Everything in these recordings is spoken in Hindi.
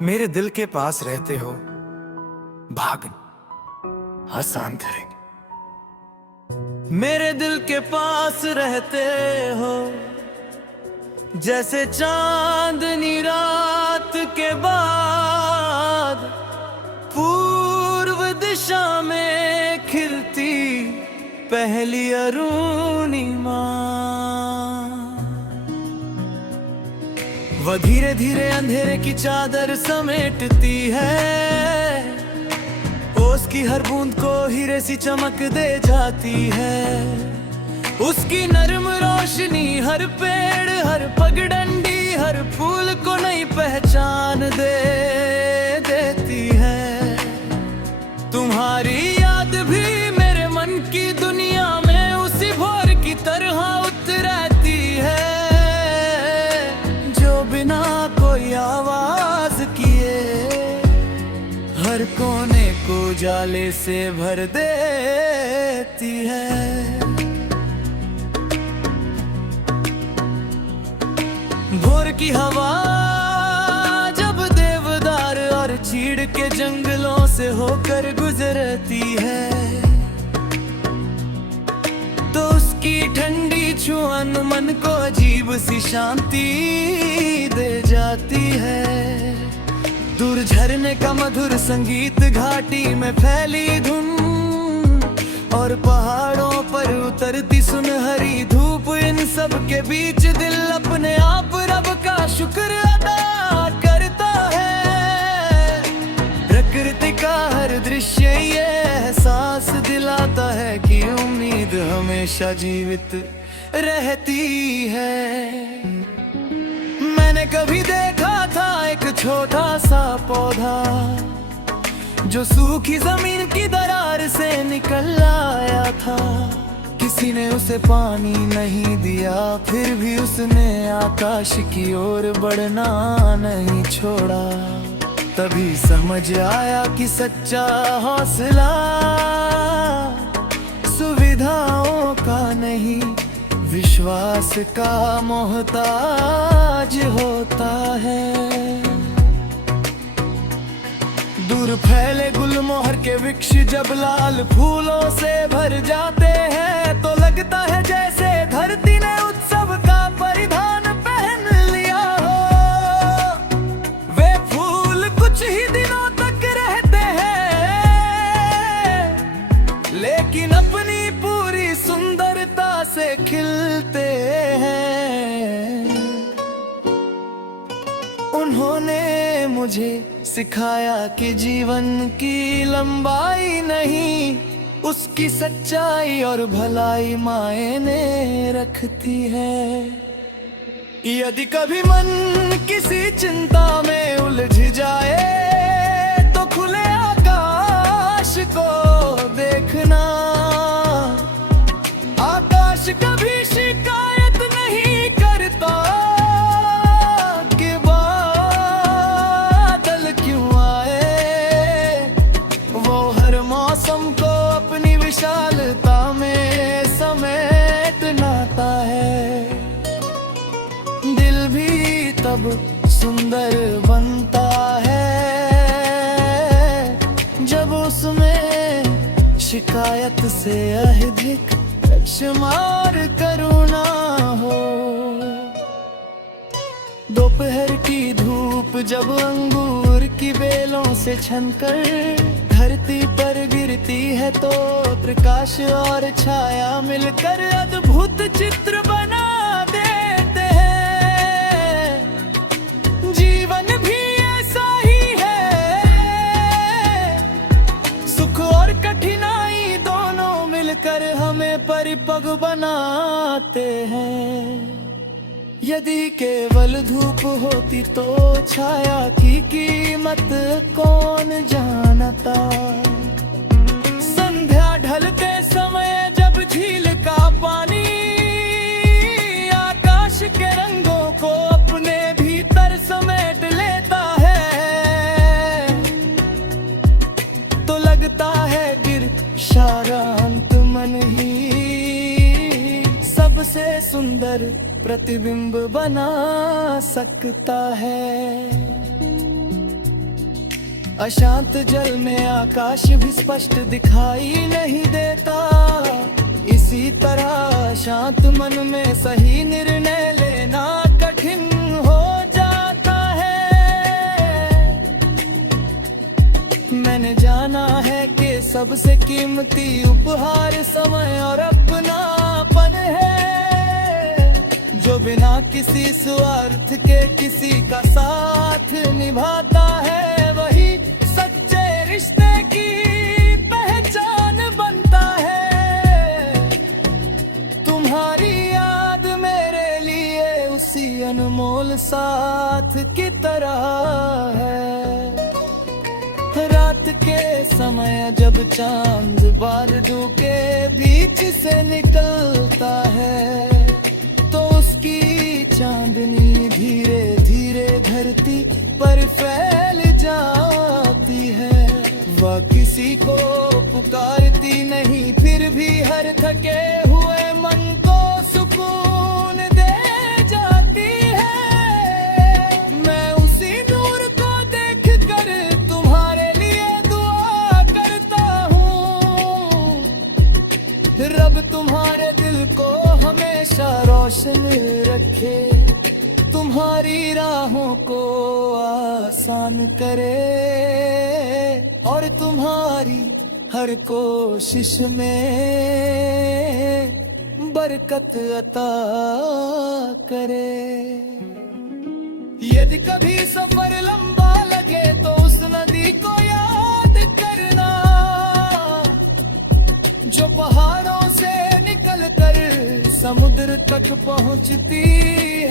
मेरे दिल के पास रहते हो, भाग आसान करेंगे। मेरे दिल के पास रहते हो, जैसे चांदनी रात के बाद पूर्व दिशा में खिलती पहली अरुणिमा। वह धीरे धीरे अंधेरे की चादर समेटती है, उसकी हर बूंद को हीरे सी चमक दे जाती है। उसकी नर्म रोशनी हर पेड़, हर पगडंडी, हर फूल को नई पहचान दे देती है। तुम्हारी याद भी मेरे मन की दुनिया में उसी भोर की तरह उतरती है, जो बिना कोई आवाज किए हर कोने को उजाले से भर देती है। भोर की हवा जब देवदार और चीड़ के जंगलों से होकर गुजरती है, तो उसकी ठंडी छुअन मन को अजीब सी शांति दे जाती है। दूर झरने का मधुर संगीत, घाटी में फैली धुन और पहाड़ों पर उतरती सुनहरी धूप, इन सब के बीच दिल अपने आप रब का शुक्र अदा करता है। प्रकृति का हर दृश्य ये एहसास दिलाता है कि उम्मीद हमेशा जीवित रहती है। मैंने कभी देखा था एक छोटा सा पौधा, जो सूखी जमीन की दरार से निकल आया था। किसी ने उसे पानी नहीं दिया, फिर भी उसने आकाश की ओर बढ़ना नहीं छोड़ा। तभी समझ आया कि सच्चा हौसला सुविधाओं का नहीं, विश्वास का मोहताज होता है। दूर फैले गुलमोहर के वृक्ष जब लाल फूलों से भर जाते हैं, तो लगता है जैसे धरती ने उत्सव का परिधान पहन लिया हो। वे फूल कुछ ही दिनों तक रहते हैं, लेकिन अपनी पूरी सुंदरता से खिलते हैं। उन्होंने मुझे सिखाया कि जीवन की लंबाई नहीं, उसकी सच्चाई और भलाई मायने रखती है। यदि कभी मन किसी चिंता में उलझ जाए, तो खुले आकाश को देखना। आकाश कभी शिकायत नहीं करता कि बादल क्यों आए, वो हर मौसम को अपनी विशालता में समेट लाता है। दिल भी तब सुंदर बनता है, जब उसमें शिकायत से अधिक शुमार करुणा हो। दोपहर की धूप जब अंगूर की बेलों से छनकर धरती पर गिरती है, तो प्रकाश और छाया मिलकर अद्भुत चित्र बना देते हैं। जीवन भी ऐसा ही है, सुख और कठिनाई दोनों मिलकर हमें परिपक्व बनाते हैं। यदि केवल धूप होती तो छाया की कीमत कौन जानता। संध्या ढलते समय जब झील का पानी आकाश के रंगों को अपने भीतर समेट लेता है, तो लगता है गिर शांत मन ही सबसे सुंदर प्रतिबिंब बना सकता है। अशांत जल में आकाश भी स्पष्ट दिखाई नहीं देता। इसी तरह शांत मन में सही निर्णय लेना कठिन हो जाता है। मैंने जाना है कि सबसे कीमती उपहार समय और अपनापन है, जो बिना किसी स्वार्थ के किसी का साथ निभाता है, वही सच्चे रिश्ते की पहचान बनता है। तुम्हारी याद मेरे लिए उसी अनमोल साथ की तरह है। रात के समय जब चांद बादलों के बीच से निकलता है, तो उसकी चांदनी धीरे धीरे धरती पर फैल जाती है। वह किसी को पुकारती नहीं, फिर भी हर थके हुए मन को सुकून दे जाती है। मैं उसी नूर को देख कर तुम्हारे लिए दुआ करता हूँ। रब तुम्हारे दिल को हमेशा रोशन रखे, तुम्हारी राहों को आसान करे, और तुम्हारी हर कोशिश में बरकत अता करे। यदि कभी सफर लंबा लगे तो उस नदी को याद करना, जो पहाड़ों से निकलकर समुद्र तक पहुंचती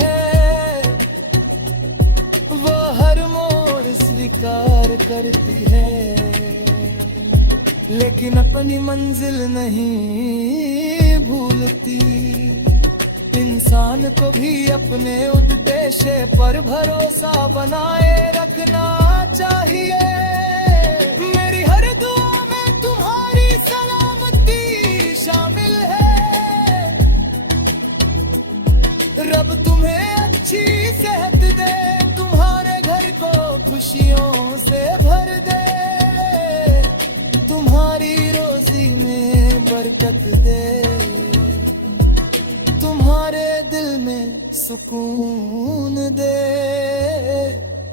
है। वो हर मोड़ स्वीकार करती है, लेकिन अपनी मंजिल नहीं भूलती। इंसान को भी अपने उद्देश्य पर भरोसा बनाए रखना चाहिए। मेरी हर दुआ में तुम्हारी सलामती शामिल है। रब तुम्हें अच्छी सेहत दे, तुम्हारे घर को खुशियों से भर दे, तुम्हारी रोजी में बरकत दे, तुम्हारे दिल में सुकून दे,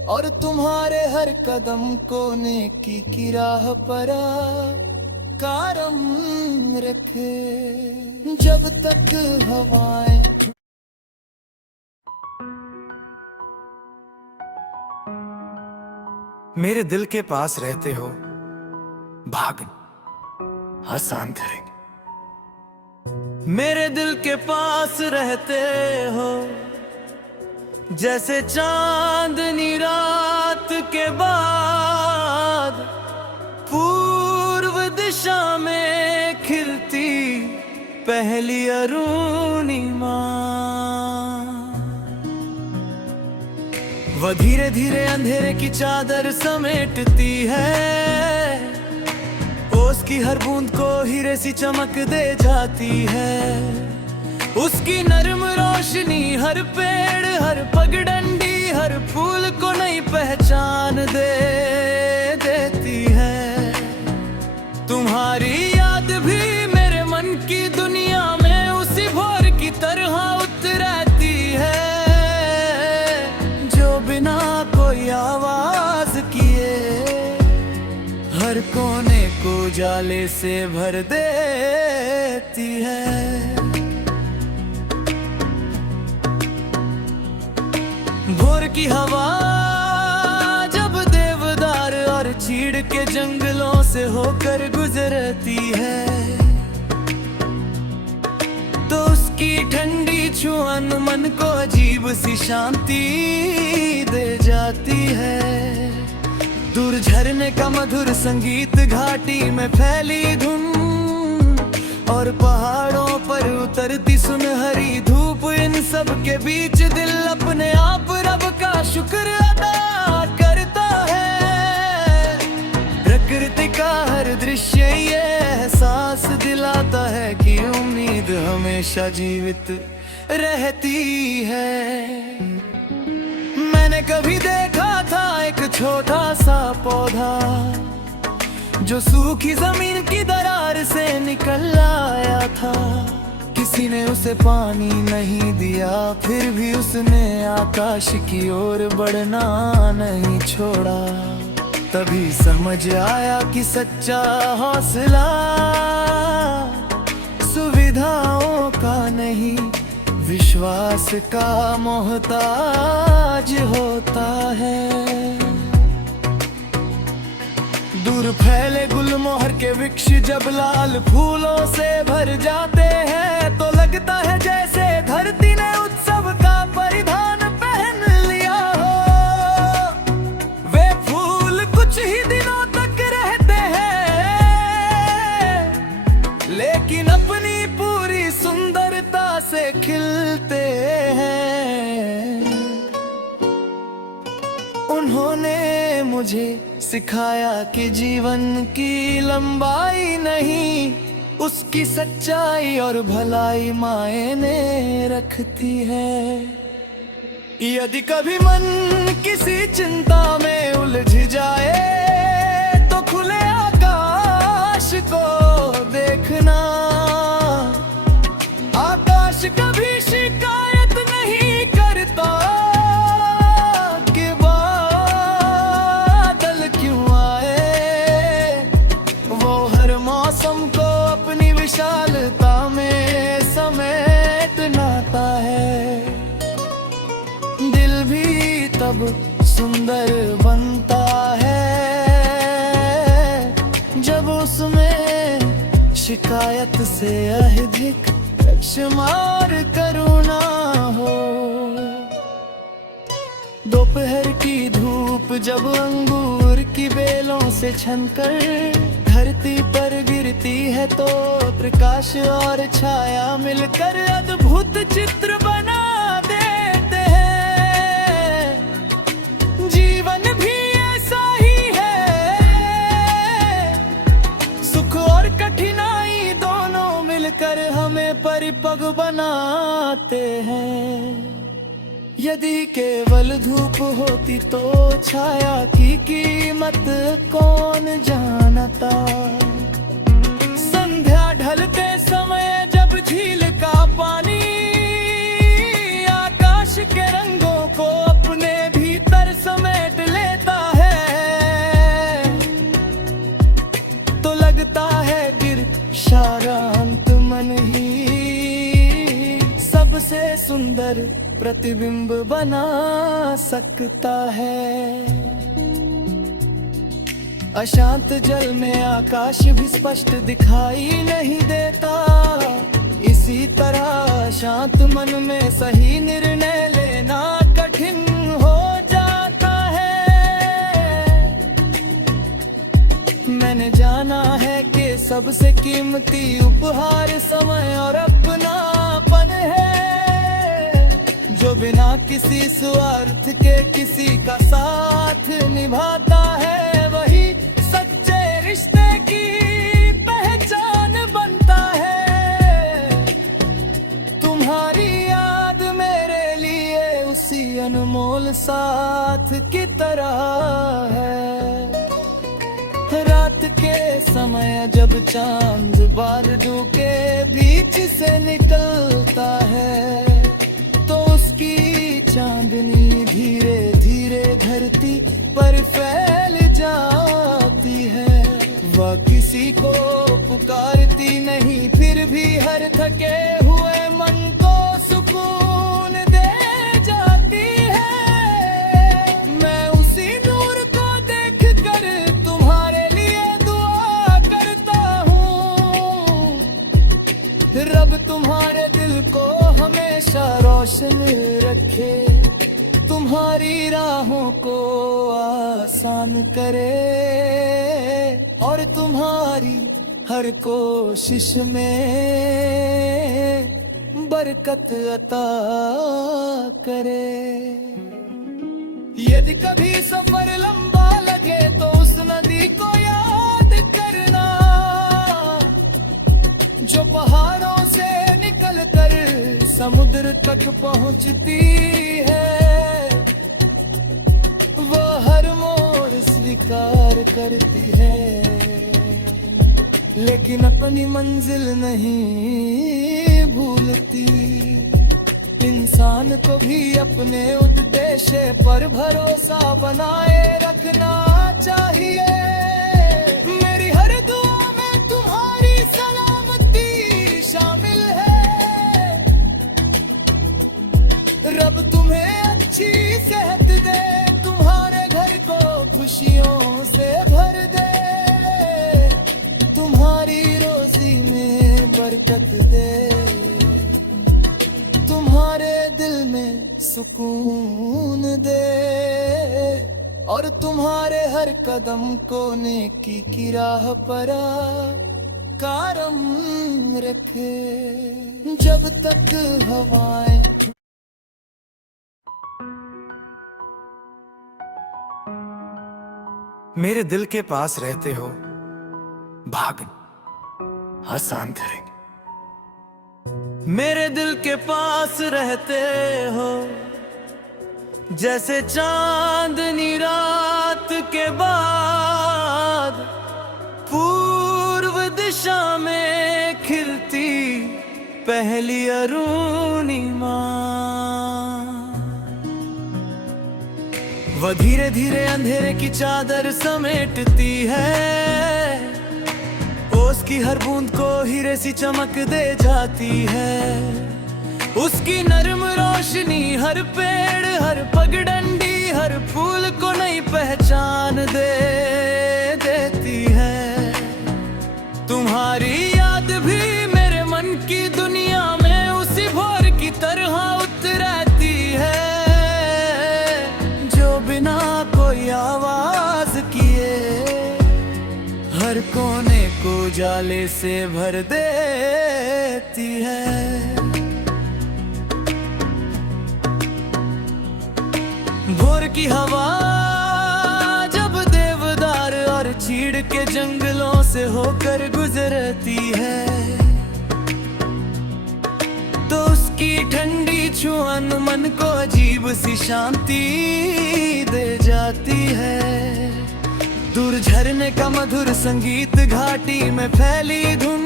और तुम्हारे हर कदम को नेकी की राह पर कारम रखे। जब तक हवाएं मेरे दिल के पास रहते हो, भाग आसान करेंगे। मेरे दिल के पास रहते हो, जैसे चांदनी रात के बाद पूर्व दिशा में खिलती पहली अरुणिमा। वह धीरे धीरे अंधेरे की चादर समेटती है, उसकी हर बूंद को हीरे सी चमक दे जाती है। उसकी नर्म रोशनी हर पेड़, हर पगडंडी, हर फूल को नई पहचान दे देती है। तुम्हारी याद भी मेरे मन की दुनिया में उसी भोर की तरह उतरती है, जो बिना कोई आवाज किए हर कोने को उजाले से भर देती है। भोर की हवा जब देवदार और चीड़ के जंगलों से होकर गुजरती है, तो उसकी ठंडी छुअन मन को अजीब सी शांति दे जाती है। दूर झरने का मधुर संगीत, घाटी में फैली धुन, और पहाड़ों पर उतरती सुनहरी धूप, इन सब के बीच दिल अपने आप रब का शुक्र अदा करता है। प्रकृति का हर दृश्य ये एहसास दिलाता है कि उम्मीद हमेशा जीवित रहती है। मैंने मैंने कभी देखा था एक छोटा सा पौधा जो सूखी जमीन की दरार से निकल आया था। किसी ने उसे पानी नहीं दिया, फिर भी उसने आकाश की ओर बढ़ना नहीं छोड़ा। तभी समझ आया कि सच्चा हौसला सुविधाओं का नहीं, विश्वास का मोहताज होता है। दूर फैले गुलमोहर के वृक्ष जब लाल फूलों से भर जाते हैं, तो लगता है जैसे धरती ने उत्सव का परिधान पहन लिया हो। वे फूल कुछ ही दिनों तक रहते हैं, लेकिन अपनी पूरी सुंदरता से खिलते हैं। उन्होंने मुझे सिखाया कि जीवन की लंबाई नहीं, उसकी सच्चाई और भलाई मायने रखती है। यदि कभी मन किसी चिंता में उलझ जाए, तो खुले आकाश को देखना। आकाश कभी शिकायत नहीं करता कि बादल क्यों आए। वो हर मौसम को अपनी विशालता में समेट लाता है। दिल भी तब सुंदर बनता है जब उसमें शिकायत से अधिक शुमार करुणा हो। दोपहर की धूप जब अंगूर की बेलों से छनकर धरती पर गिरती है, तो प्रकाश और छाया मिलकर अद्भुत चित्र बना देते हैं। जीवन भी ऐसा ही है, सुख और कठिनाई दोनों मिलकर हमें परिपक्व बनाते हैं। यदि केवल धूप होती तो छाया की कीमत कौन जानता। संध्या ढलते समय जब झील का पानी आकाश के रंगों को अपने भीतर समेट लेता है, तो लगता है गिर शांत मन ही सबसे सुंदर प्रतिबिंब बना सकता है। अशांत जल में आकाश भी स्पष्ट दिखाई नहीं देता। इसी तरह शांत मन में सही निर्णय लेना कठिन हो जाता है। मैंने जाना है कि सबसे कीमती उपहार समय और अपनापन है, जो बिना किसी स्वार्थ के किसी का साथ निभाता है। वही सच्चे रिश्ते की पहचान बनता है। तुम्हारी याद मेरे लिए उसी अनमोल साथ की तरह है। रात के समय जब चांद बादलों के बीच से निकलता है, तो उसकी चांदनी धीरे धीरे धरती पर फैल जाती है। वह किसी को पुकारती नहीं, फिर भी हर थके हुए मन को सुकून दे जाती है। मैं उसी नूर को देखकर तुम्हारे लिए दुआ करता हूँ। रब तुम्हारे दिल को हमेशा रोशन रखे, तुम्हारी राहों को आसान करे और तुम्हारी हर कोशिश में बरकत अता करे। यदि कभी सफर लंबा लगे तो उस नदी को याद करना, जो पहाड़ों से निकलकर समुद्र तक पहुंचती है। स्वीकार करती है, लेकिन अपनी मंजिल नहीं भूलती। इंसान को भी अपने उद्देश्य पर भरोसा बनाए रखना चाहिए। मेरी हर दुआ में तुम्हारी सलामती शामिल है। रब तुम्हें अच्छी सेहत दे, तुम्हारे घर को खुशियों से भर दे, तुम्हारी रोजी में बरकत दे, तुम्हारे दिल में सुकून दे, और तुम्हारे हर कदम को नेकी की राह पर कारम रखे। जब तक हवाएं मेरे दिल के पास रहते हो, भाग आसान करेंगे। मेरे दिल के पास रहते हो, जैसे चांदनी रात के बाद पूर्व दिशा में खिलती पहली अरुणिमा। वह धीरे धीरे अंधेरे की चादर समेटती है, उसकी हर बूंद को हीरे सी चमक दे जाती है। उसकी नर्म रोशनी हर पेड़, हर पगडंडी, हर फूल को नई पहचान दे देती है। तुम्हारी याद भी मेरे मन की दुनिया में उसी भोर की तरह उतरती है, जो बिना कोई आवाज किए हर कोने को उजाले से भर देती है। भोर की हवा जब देवदार और चीड़ के जंगलों से होकर गुजरती है, तो उसकी ठंडी छुअन मन को अजीब सी शांति दे जाती है। दूर झरने का मधुर संगीत, घाटी में फैली धुन,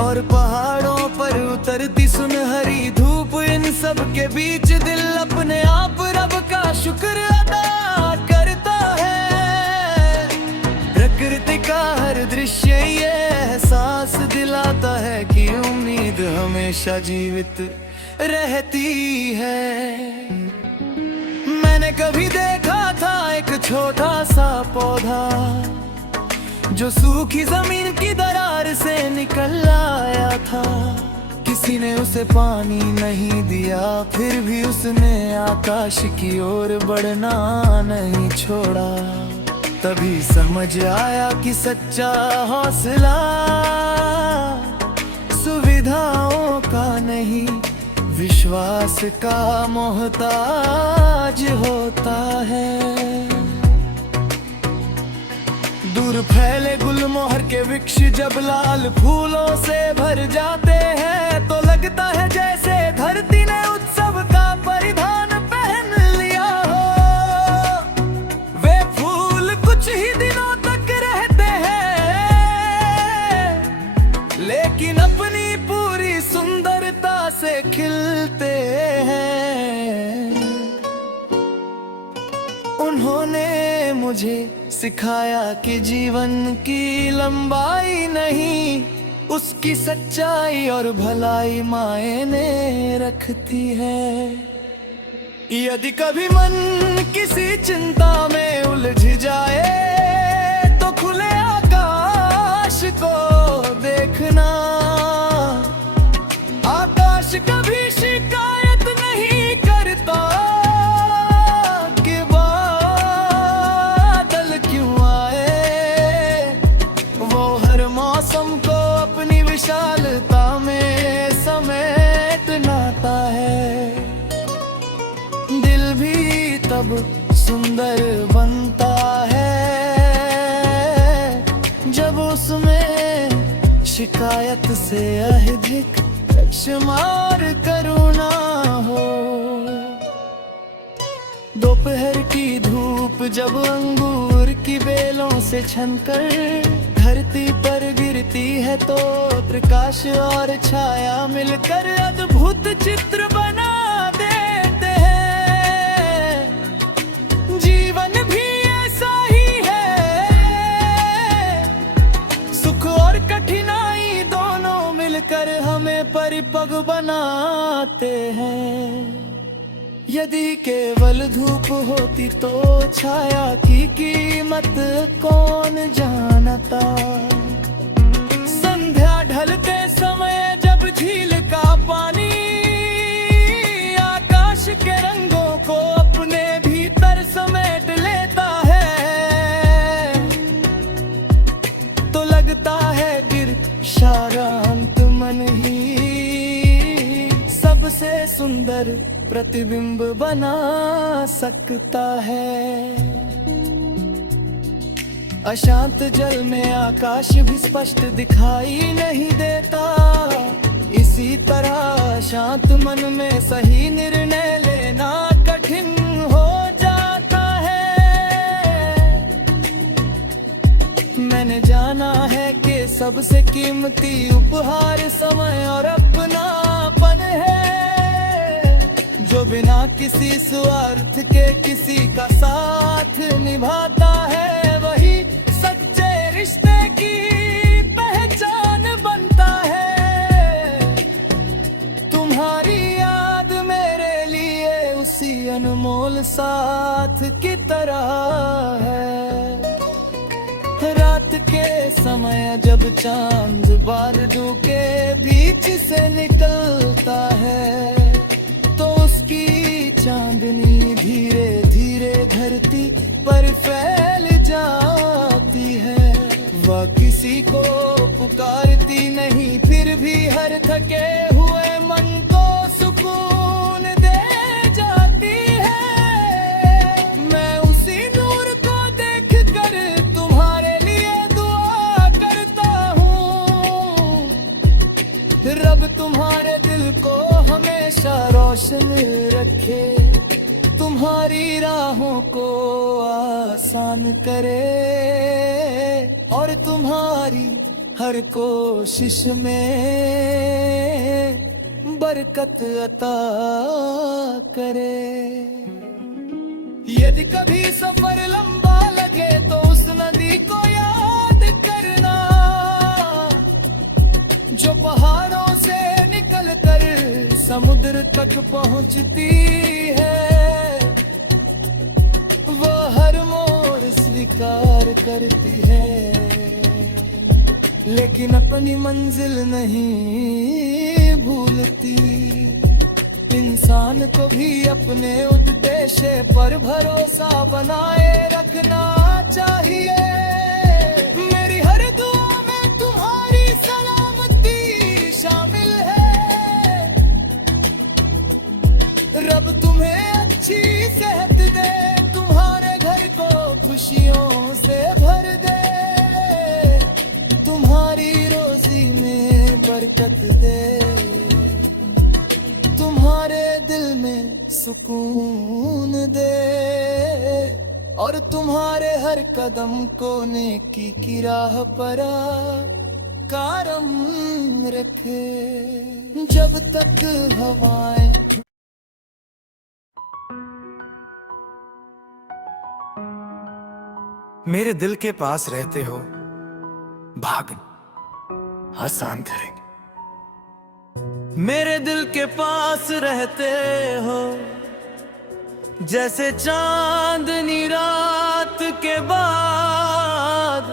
और पहाड़ों पर उतरती सुनहरी धूप, इन सब के बीच दिल अपने आप रब का शुक्र अदा करता है। प्रकृति का हर दृश्य ये एहसास दिलाता है कि उम्मीद हमेशा जीवित रहती है। मैंने कभी देखा था एक छोटा सा पौधा, जो सूखी जमीन की दरार से निकल आया था। किसी ने उसे पानी नहीं दिया, फिर भी उसने आकाश की ओर बढ़ना नहीं छोड़ा। तभी समझ आया कि सच्चा हौसला सुविधाओं का नहीं, विश्वास का मोहताज होता है। दूर फैले गुलमोहर के वृक्ष जब लाल फूलों से भर जाते हैं, तो लगता है जैसे धरती ने उत्सव का परिधान पहन लिया हो। वे फूल कुछ ही दिनों तक रहते हैं, लेकिन अपनी पूरी सुंदरता से खिलते हैं। उन्होंने मुझे सिखाया कि जीवन की लंबाई नहीं, उसकी सच्चाई और भलाई मायने रखती है। यदि कभी मन किसी चिंता में उलझ जाए, तो खुले आकाश को देखना। आकाश कभी शिकायत नहीं करता कि बादल क्यों आए, वो हर मौसम को अपनी विशालता में समेट लाता है। दिल भी तब सुंदर बनता है जब उसमें शिकायत से अधिक शुमार करुणा हो। दोपहर की धूप जब अंगूर की बेलों से छनकर धरती पर गिरती है तो प्रकाश और छाया मिलकर अद्भुत चित्र बना देते हैं। जीवन भी ऐसा ही है, सुख और कठिनाई दोनों मिलकर हमें परिपक्व बनाते हैं। यदि केवल धूप होती तो छाया की कीमत कौन जानता। संध्या ढलते समय जब झील का पानी आकाश के रंगों को अपने भीतर समेट लेता है तो लगता है गिर शांत मन ही सबसे सुंदर प्रतिबिंब बना सकता है। अशांत जल में आकाश भी स्पष्ट दिखाई नहीं देता, इसी तरह शांत मन में सही निर्णय लेना कठिन हो जाता है। मैंने जाना है कि सबसे कीमती उपहार समय और अपनापन है, जो बिना किसी स्वार्थ के किसी का साथ निभाता है वही सच्चे रिश्ते की पहचान बनता है। तुम्हारी याद मेरे लिए उसी अनमोल साथ की तरह है। रात के समय जब चांद बादलों के बीच से निकलता है तो उसकी चांदनी धीरे धीरे धरती पर फैल जाती है। वह किसी को पुकारती नहीं फिर भी हर थके हुए मन को सुकून दे जाती है। मैं उसी नूर को देख कर तुम्हारे लिए दुआ करता हूँ, रब तुम्हारे दिल को हमेशा रोशन रखे, तुम्हारी राहों को आसान करे और तुम्हारी हर कोशिश में बरकत अता करे। यदि कभी सफर लंबा लगे तो उस नदी को याद करना जो पहाड़ों से निकल कर समुद्र तक पहुंचती है। वो हर मोड़ स्वीकार करती है लेकिन अपनी मंजिल नहीं भूलती। इंसान को भी अपने उद्देश्य पर भरोसा बनाए रखना चाहिए। मेरी हर दुआ में तुम्हारी सलामती शामिल है। रब तुम्हें अच्छी सेहत दे, तुम्हारे घर को खुशियों से भर दे, तुम्हारी रोजी में बरकत दे, तुम्हारे दिल में सुकून दे और तुम्हारे हर कदम को नेकी की राह पर कारम रखे। जब तक हवाएं मेरे दिल के पास रहते हो भाग आसान करेंगे। मेरे दिल के पास रहते हो जैसे चांदनी रात के बाद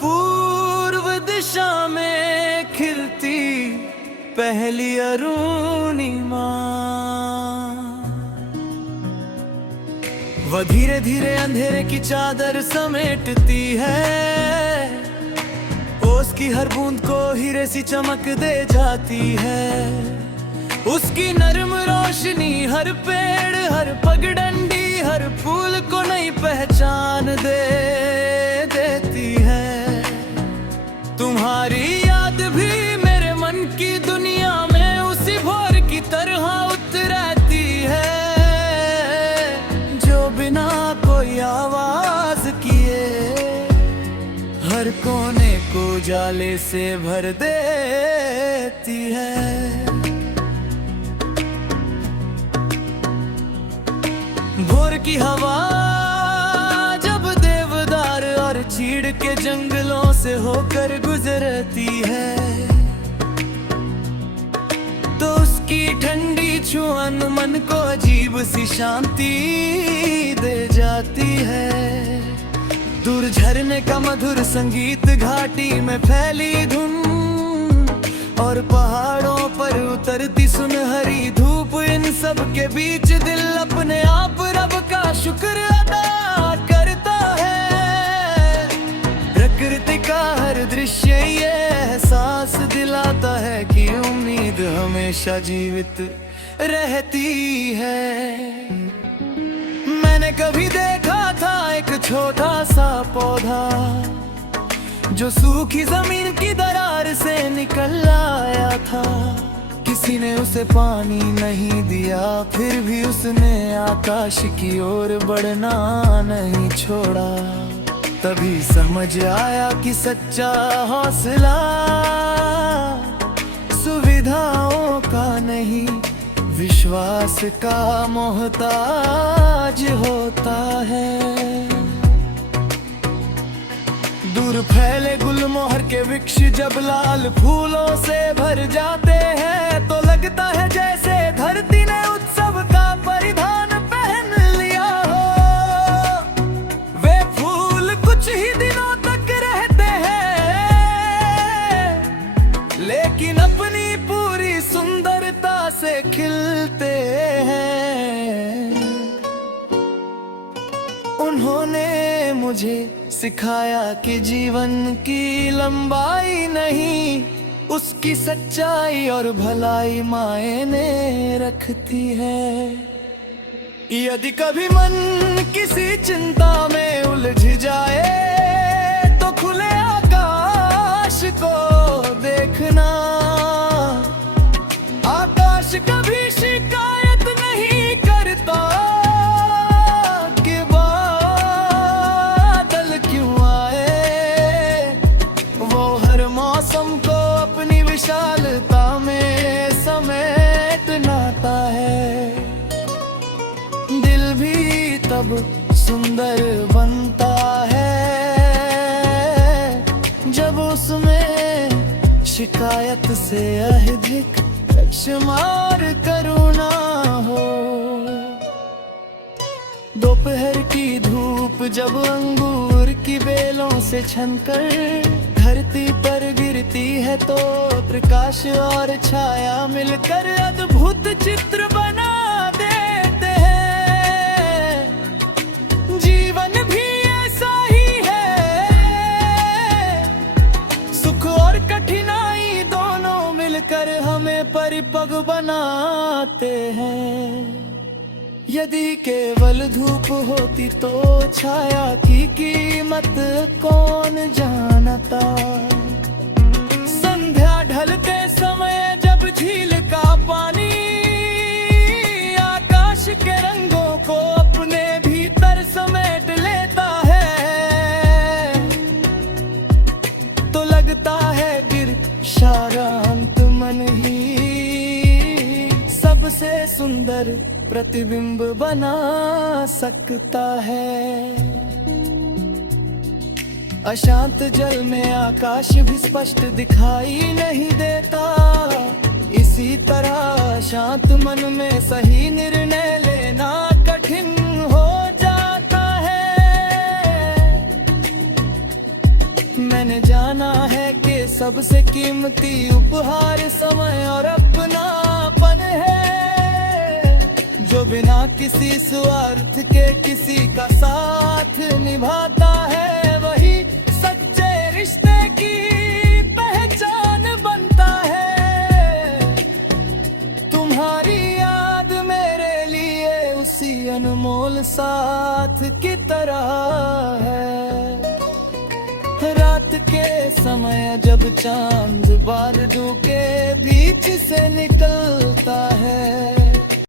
पूर्व दिशा में खिलती पहली अरुणिमा। वह धीरे धीरे अंधेरे की चादर समेटती है, उसकी हर बूंद को हीरे सी चमक दे जाती है। उसकी नर्म रोशनी हर पेड़ हर पगडंडी हर फूल को नई पहचान दे देती है। तुम्हारी याद भी मेरे मन की दुनिया में उसी भोर की तरह उतरती है जो बिना कोई आवाज किए उजाले से भर देती है। भोर की हवा जब देवदार और चीड़ के जंगलों से होकर गुजरती है, तो उसकी ठंडी छुअन मन को अजीब सी शांति दे जाती है। दूर झरने का मधुर संगीत, घाटी में फैली धुन, और पहाड़ों पर उतरती सुनहरी धूप, इन सब के बीच दिल अपने आप रब का शुक्र अदा करता है। प्रकृति का हर दृश्य ये एहसास दिलाता है कि उम्मीद हमेशा जीवित रहती है। मैंने कभी देखा था एक छोटा सा पौधा जो सूखी जमीन की दरार से निकल आया था। किसी ने उसे पानी नहीं दिया, फिर भी उसने आकाश की ओर बढ़ना नहीं छोड़ा। तभी समझ आया कि सच्चा हौसला सुविधाओं का नहीं, विश्वास का मोहताज होता है। दूर फैले गुलमोहर के वृक्ष जब लाल फूलों से भर जाते हैं, तो लगता है जैसे धरती ने उत्सव का परिधान पहन लिया हो। वे फूल कुछ ही दिनों तक रहते हैं, लेकिन अपनी पूरी सुंदरता से खिलते हैं। उन्होंने मुझे सिखाया कि जीवन की लंबाई नहीं, उसकी सच्चाई और भलाई मायने रखती है। यदि कभी मन किसी चिंता में उलझ जाए, तो खुले आकाश को देखना। आकाश कभी शिकायत नहीं करता कि बादल क्यों आए, वो हर मौसम को अपनी विशालता में समेट लाता है। दिल भी तब सुंदर बनता है जब उसमें शिकायत से अधिक शुमार करुणा हो। दोपहर की धूप जब अंगूर की बेलों से छनकर धरती पर गिरती है, तो प्रकाश और छाया मिलकर अद्भुत चित्र बना देते हैं। जीवन भी ऐसा ही है, सुख और कठिनाई दोनों मिलकर हमें परिपक्व बनाते हैं। यदि केवल धूप होती तो छाया की कीमत कौन जानता। संध्या ढलते समय जब झील का पानी आकाश के रंगों को अपने भीतर समेट लेता है, तो लगता है गिर शांत मन ही सबसे सुंदर प्रतिबिंब बना सकता है। अशांत जल में आकाश भी स्पष्ट दिखाई नहीं देता, इसी तरह शांत मन में सही निर्णय लेना कठिन हो जाता है। मैंने जाना है कि सबसे कीमती उपहार समय और अपनापन है, जो बिना किसी स्वार्थ के किसी का साथ निभाता है, वही सच्चे रिश्ते की पहचान बनता है। तुम्हारी याद मेरे लिए उसी अनमोल साथ की तरह है। रात के समय जब चांद बादलों के बीच से निकलता है,